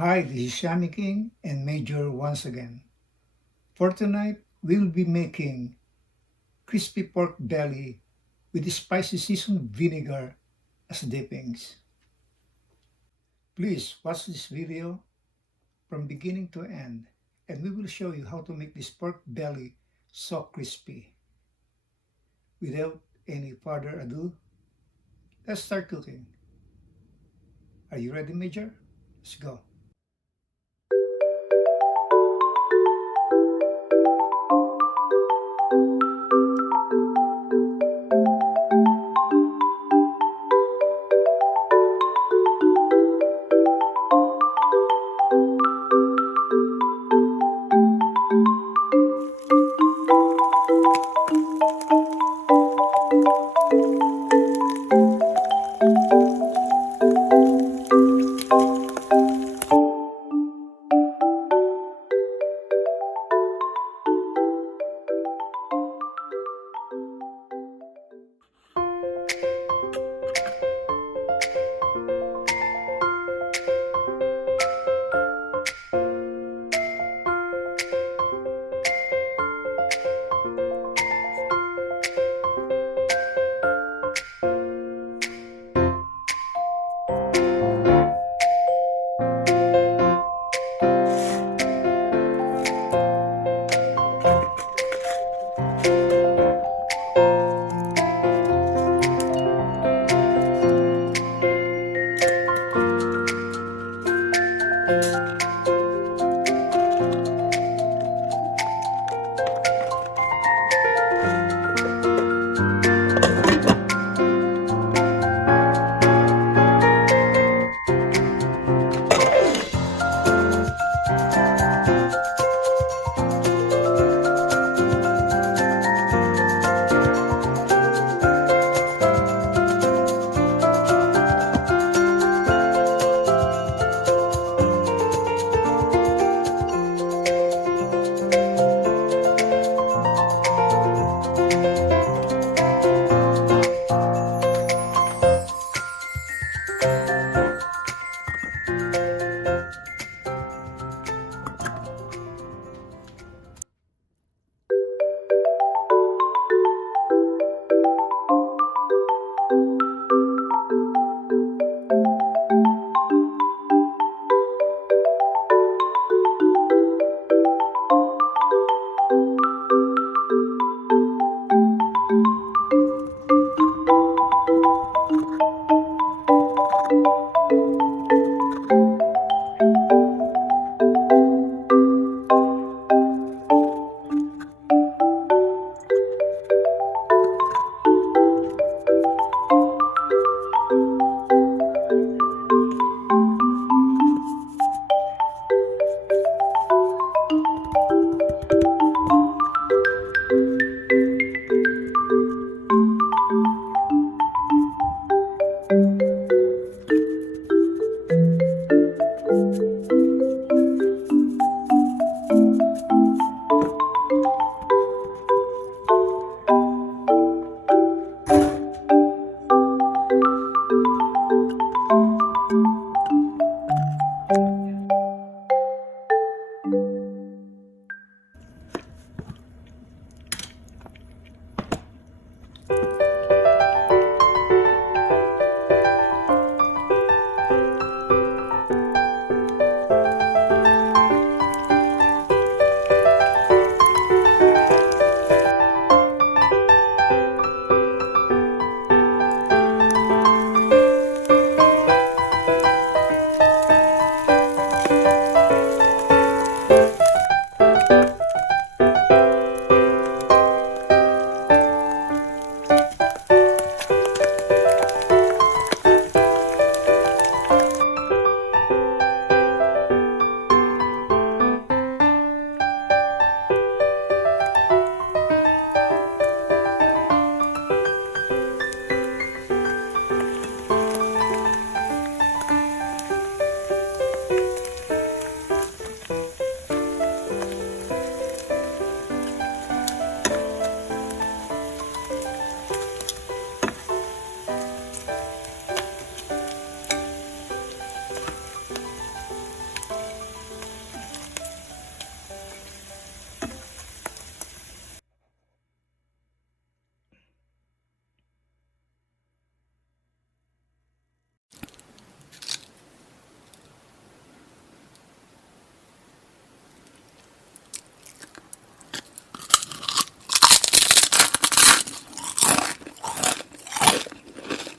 Hi, this is Shami King and Major once again. For tonight, we'll be making crispy pork belly with spicy seasoned vinegar as dippings. Please watch this video from beginning to end and we will show you how to make this pork belly so crispy. Without any further ado, let's start cooking. Are you ready, Major? Let's go.